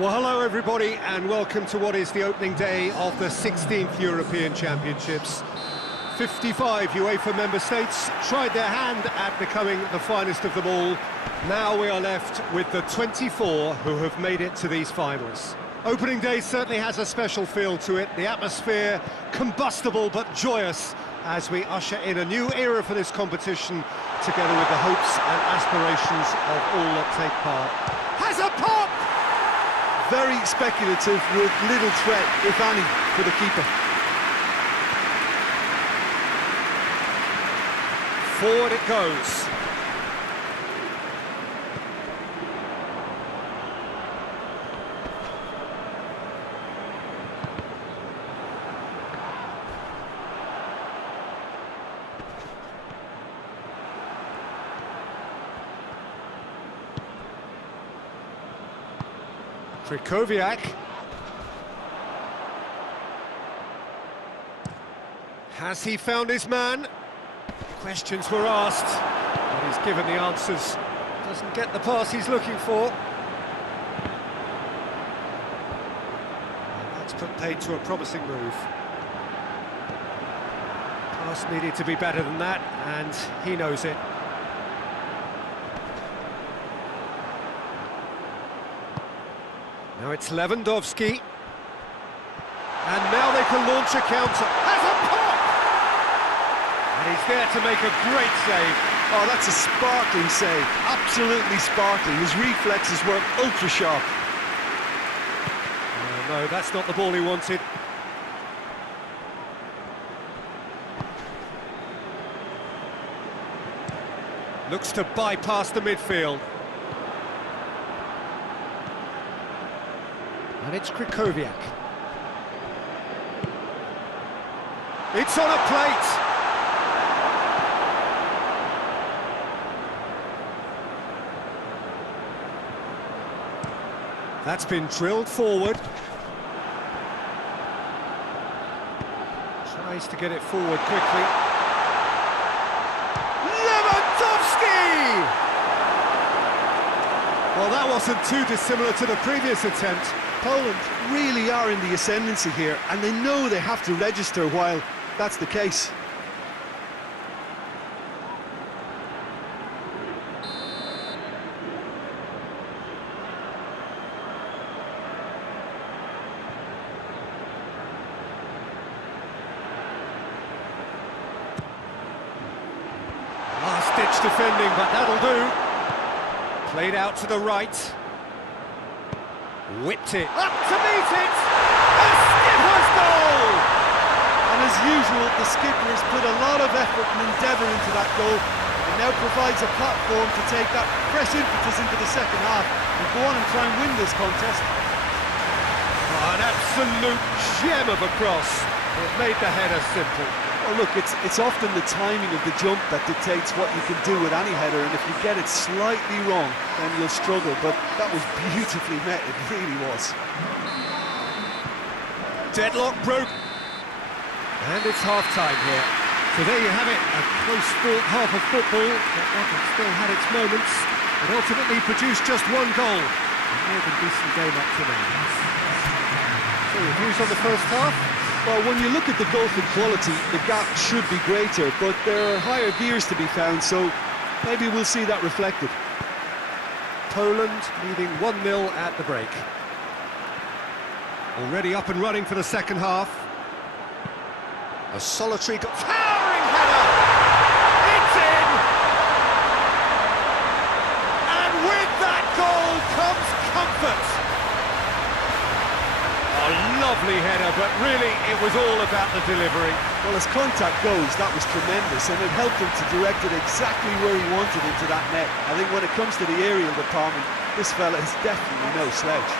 Well, hello everybody, and welcome to what is the opening day of the 16th European Championships. 55 UEFA member states tried their hand at becoming the finest of them all. Now we are left with the 24 who have made it to these finals. Opening day certainly has a special feel to it. The atmosphere, combustible but joyous, as we usher in a new era for this competition, together with the hopes and aspirations of all that take part. Has a pop! Very speculative with little threat, if any, for the keeper. Forward it goes. Krychowiak. Has he found his man? Questions were asked, but he's given the answers. Doesn't get the pass he's looking for. And that's put paid to a promising move. Pass needed to be better than that, and he knows it. Now it's Lewandowski. And now they can launch a counter. Has a pop! And he's there to make a great save. Oh, that's a sparkling save. Absolutely sparkling. His reflexes were ultra sharp. No, that's not the ball he wanted. Looks to bypass the midfield. And it's Krychowiak. It's on a plate! That's been drilled forward. Tries to get it forward quickly. Lewandowski! Well, that wasn't too dissimilar to the previous attempt. Poland really are in the ascendancy here, and they know they have to register while that's the case. Last-ditch defending, but that'll do. Played out to the right. Whipped it. Up to meet it! A skipper's goal! And as usual, the skipper has put a lot of effort and endeavour into that goal, and now provides a platform to take that fresh impetus into the second half and go on and try and win this contest. Oh, an absolute gem of a cross. It made the header simple. Well, look, it's often the timing of the jump that dictates what you can do with any header, and if you get it slightly wrong, then you'll struggle, but that was beautifully met, it really was. Deadlock broke. And it's half-time here. So there you have it, a close-fought half of football, but one that still had its moments, but ultimately produced just one goal. A more than decent game up to now. So, your views on the first half? Well, when you look at the gulf in quality, the gap should be greater, but there are higher gears to be found, so maybe we'll see that reflected. Poland leading 1-0 at the break. Already up and running for the second half. A solitary towering header! It's in! And with that goal comes comfort! A lovely header, but really it was all about the delivery. Well, as contact goes, that was tremendous, and it helped him to direct it exactly where he wanted into that net. I think when it comes to the aerial department, this fella is definitely no slouch.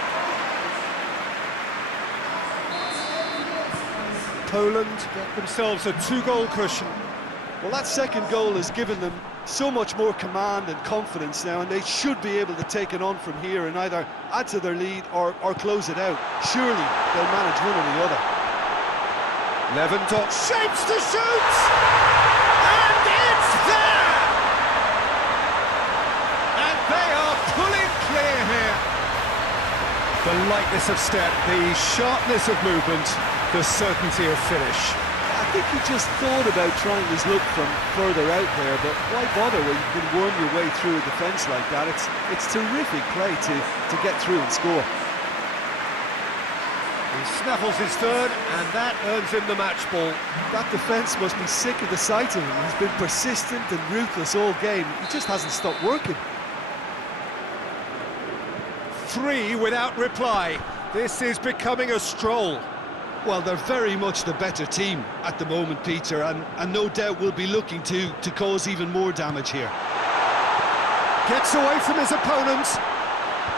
Poland get themselves a 2-goal cushion. Well, that second goal has given them so much more command and confidence now, and they should be able to take it on from here and either add to their lead or close it out. Surely they'll manage one or the other. Lewandowski shapes to shoot! And it's there! And they are pulling clear here. The lightness of step, the sharpness of movement, the certainty of finish. I think he just thought about trying his luck from further out there, but why bother when you can worm your way through a defence like that? It's terrific play to get through and score. He snaffles his third, and that earns him the match ball. That defence must be sick of the sight of him. He's been persistent and ruthless all game. He just hasn't stopped working. 3 without reply. This is becoming a stroll. Well, they're very much the better team at the moment, Peter, and no doubt will be looking to cause even more damage here. Gets away from his opponent.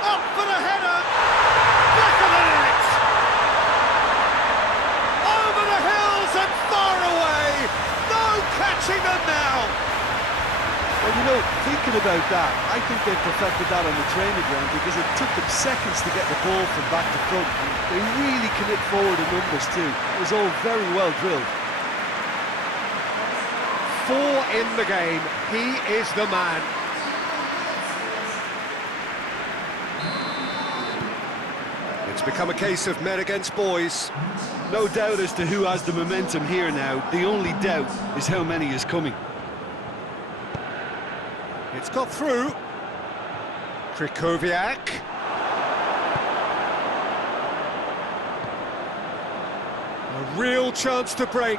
Up for the header! Back of the net! Over the hills and far away! No catching them now! Well, you know, thinking about that, I think they've perfected that on the training ground because it took them seconds to get the ball from back to front. And they really commit forward in numbers too. It was all very well drilled. 4 in the game. He is the man. It's become a case of men against boys. No doubt as to who has the momentum here now. The only doubt is how many is coming. It's got through. Krychowiak. A real chance to break.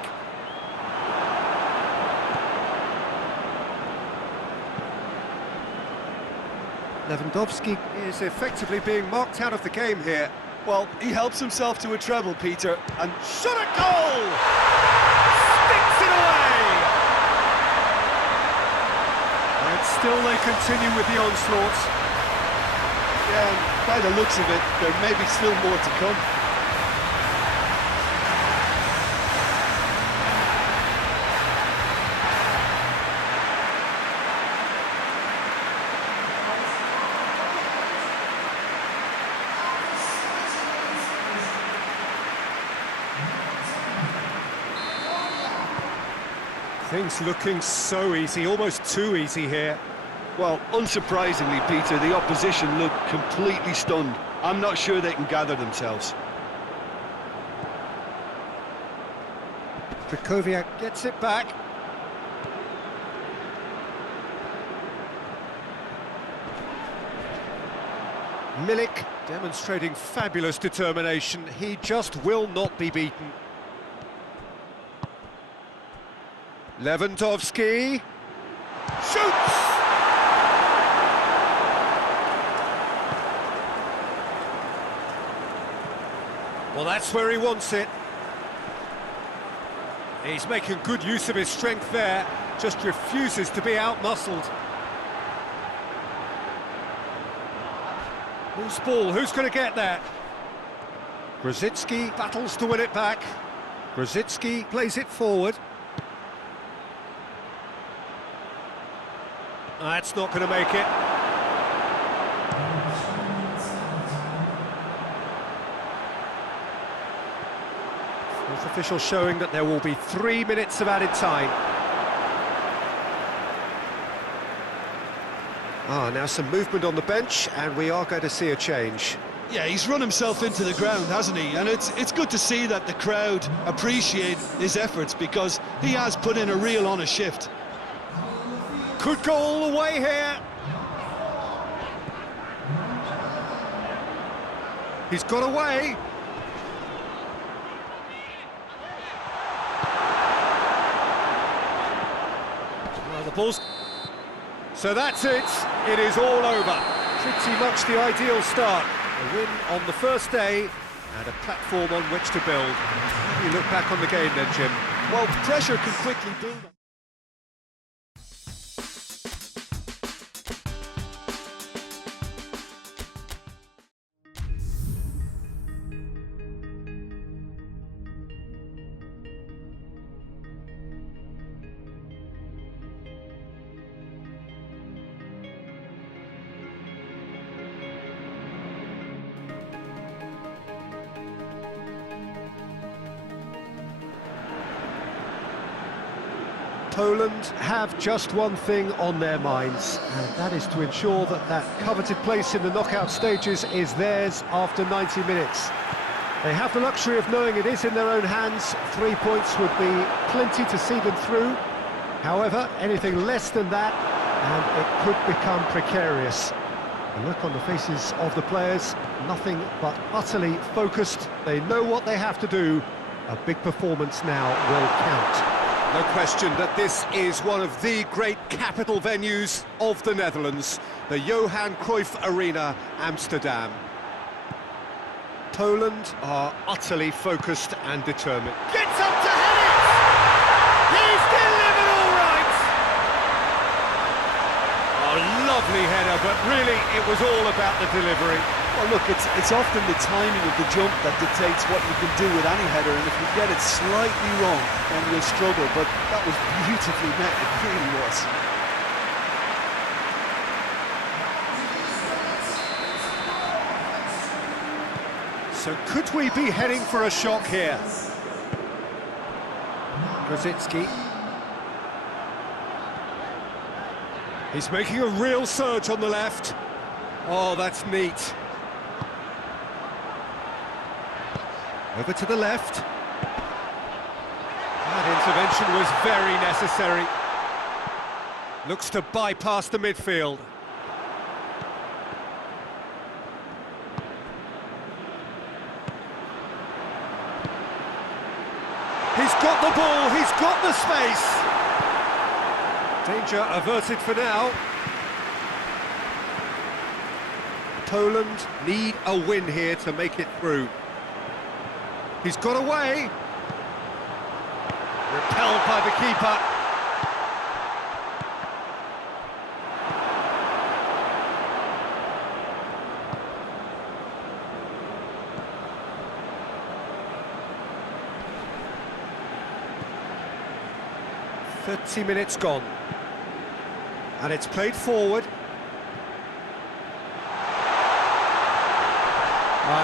Lewandowski is effectively being marked out of the game here. Well, he helps himself to a treble, Peter, and Shot at goal! Sticks it away! And still they continue with the onslaught. yeah, and by the looks of it, there may be still more to come. Things looking so easy, almost too easy here. Well, unsurprisingly, Peter, the opposition look completely stunned. I'm not sure they can gather themselves. Krychowiak gets it back. Milik demonstrating fabulous determination. He just will not be beaten. Lewandowski shoots! Well, that's where he wants it. He's making good use of his strength there, just refuses to be out-muscled. Loose ball, who's going to get that? Grosicki battles to win it back. Grosicki plays it forward. That's not going to make it. Fourth official showing that there will be 3 minutes of added time. Now some movement on the bench, and we are going to see a change. Yeah, he's run himself into the ground, hasn't he? And it's good to see that the crowd appreciate his efforts because he has put in a real honest shift. Could go all the way here. He's got away. Well, the ball's... So that's it. It is all over. Pretty much the ideal start. A win on the first day and a platform on which to build. How do you look back on the game then, Jim? Well, pressure can quickly build up. Poland have just one thing on their minds, and that is to ensure that that coveted place in the knockout stages is theirs after 90 minutes. They have the luxury of knowing it is in their own hands. 3 points would be plenty to see them through. However, anything less than that, and it could become precarious. The look on the faces of the players, nothing but utterly focused. They know what they have to do. A big performance now will count. No question that this is one of the great capital venues of the Netherlands, the Johan Cruyff Arena, Amsterdam. Poland are utterly focused and determined. Gets up to head it! He's delivered all right! A lovely header, but really it was all about the delivery. Well, look, it's often the timing of the jump that dictates what you can do with any header, and if you get it slightly wrong, then you'll struggle, but that was beautifully met, it really was. So could we be heading for a shock here? Grzycki. He's making a real surge on the left. Oh, that's neat. Over to the left. That intervention was very necessary. Looks to bypass the midfield. He's got the ball, he's got the space. Danger averted for now. Poland need a win here to make it through. He's got away. Repelled by the keeper. "30 minutes gone. And it's played forward.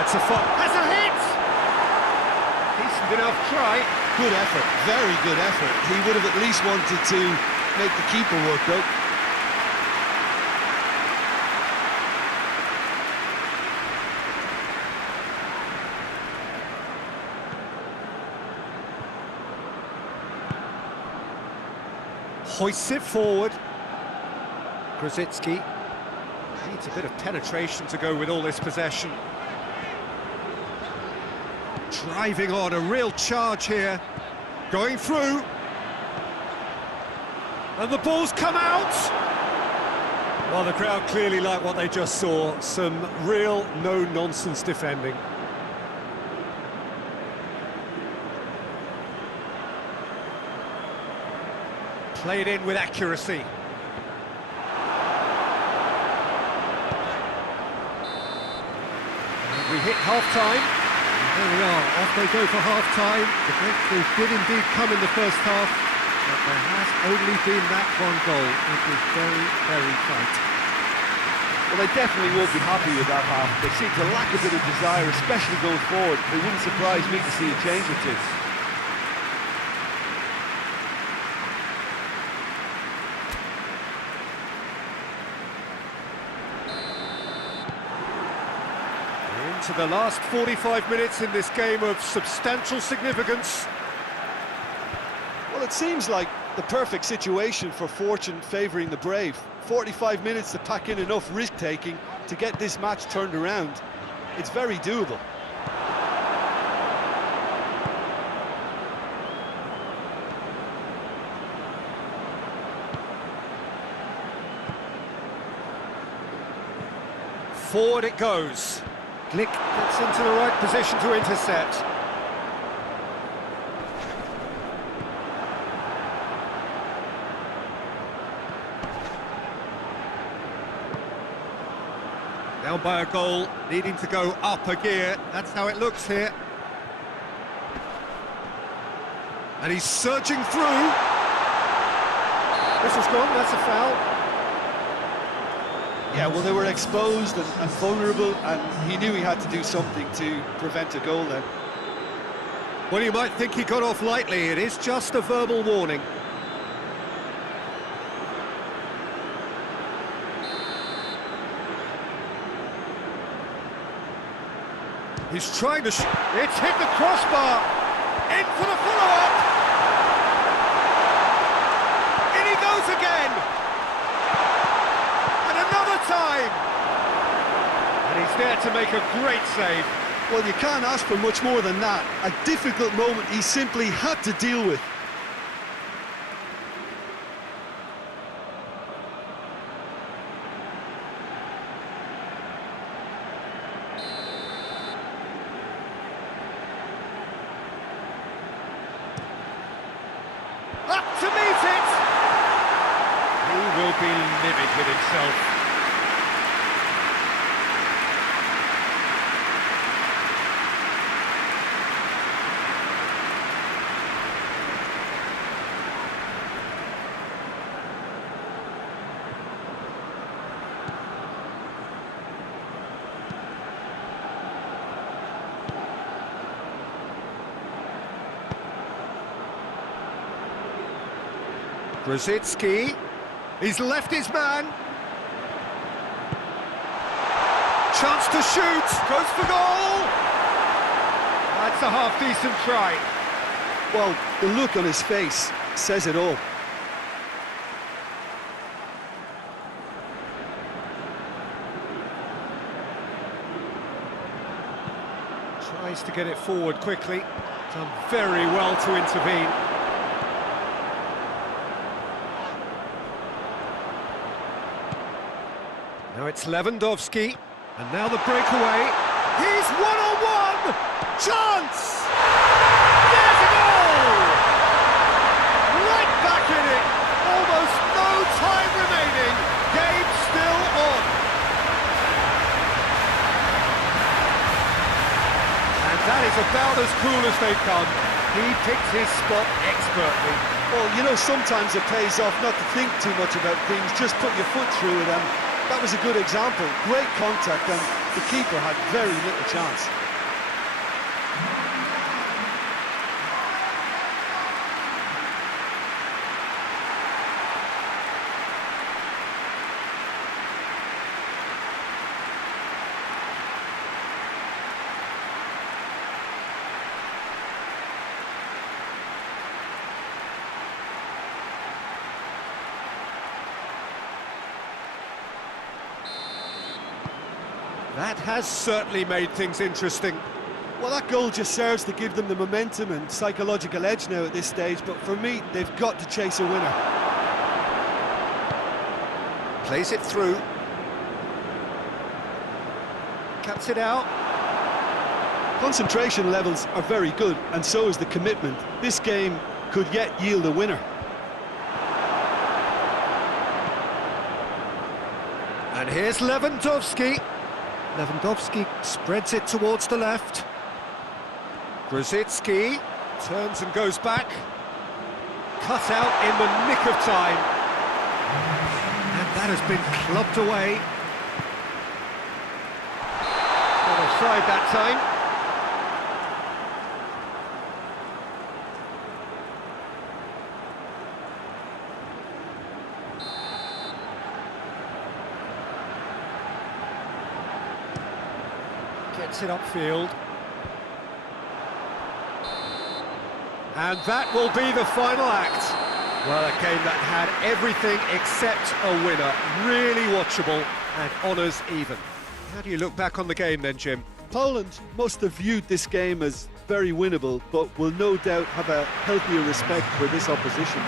It's a foul. Has a hit! Decent enough try. Good effort, very good effort. He would have at least wanted to make the keeper work, though. Hoists it forward. Grzycki needs a bit of penetration to go with all this possession. Driving on, a real charge here. Going through. And the ball's come out! Well, the crowd clearly like what they just saw. Some real no-nonsense defending. Played in with accuracy. And we hit half-time. There we are, off they go for half-time. The breakthrough did indeed come in the first half, but there has only been that one goal. It was very, very tight. Well, they definitely won't be happy with that half. They seem to lack a bit of desire, especially going forward. It wouldn't surprise me to see a change or two. To the last 45 minutes in this game of substantial significance. Well, it seems like the perfect situation for fortune favouring the brave. 45 minutes to pack in enough risk-taking to get this match turned around. It's very doable. Forward it goes. Glick gets into the right position to intercept. Down by a goal, needing to go up a gear. That's how it looks here. And he's surging through. This has gone, that's a foul. Yeah, well, they were exposed and vulnerable, and he knew he had to do something to prevent a goal then. Well, you might think he got off lightly. It is just a verbal warning. He's trying to... It's hit the crossbar! In for the follow-up! In he goes again! And another time! And he's there to make a great save. Well, you can't ask for much more than that. A difficult moment he simply had to deal with. Up to meet it! He will be livid with himself. Grosicki, he's left his man. Chance to shoot, goes for goal. That's a half-decent try. Well, the look on his face says it all. Tries to get it forward quickly. Done very well to intervene. Now it's Lewandowski, and now the breakaway. He's one-on-one! Chance! There's a goal! Right back in it! Almost no time remaining. Game still on. And that is about as cool as they come. He picked his spot expertly. Well, you know, sometimes it pays off not to think too much about things, just put your foot through it, and that was a good example. Great contact, and the keeper had very little chance. That has certainly made things interesting. Well, that goal just serves to give them the momentum and psychological edge now at this stage, but for me, they've got to chase a winner. Plays it through. Cuts it out. Concentration levels are very good, and so is the commitment. This game could yet yield a winner. And here's Lewandowski. Lewandowski spreads it towards the left. Grosicki turns and goes back. Cut out in the nick of time. And that has been clubbed away. Not offside that time. Gets it upfield. And that will be the final act. Well, a game that had everything except a winner. Really watchable and honours even. How do you look back on the game then, Jim? Poland must have viewed this game as very winnable, but will no doubt have a healthier respect for this opposition.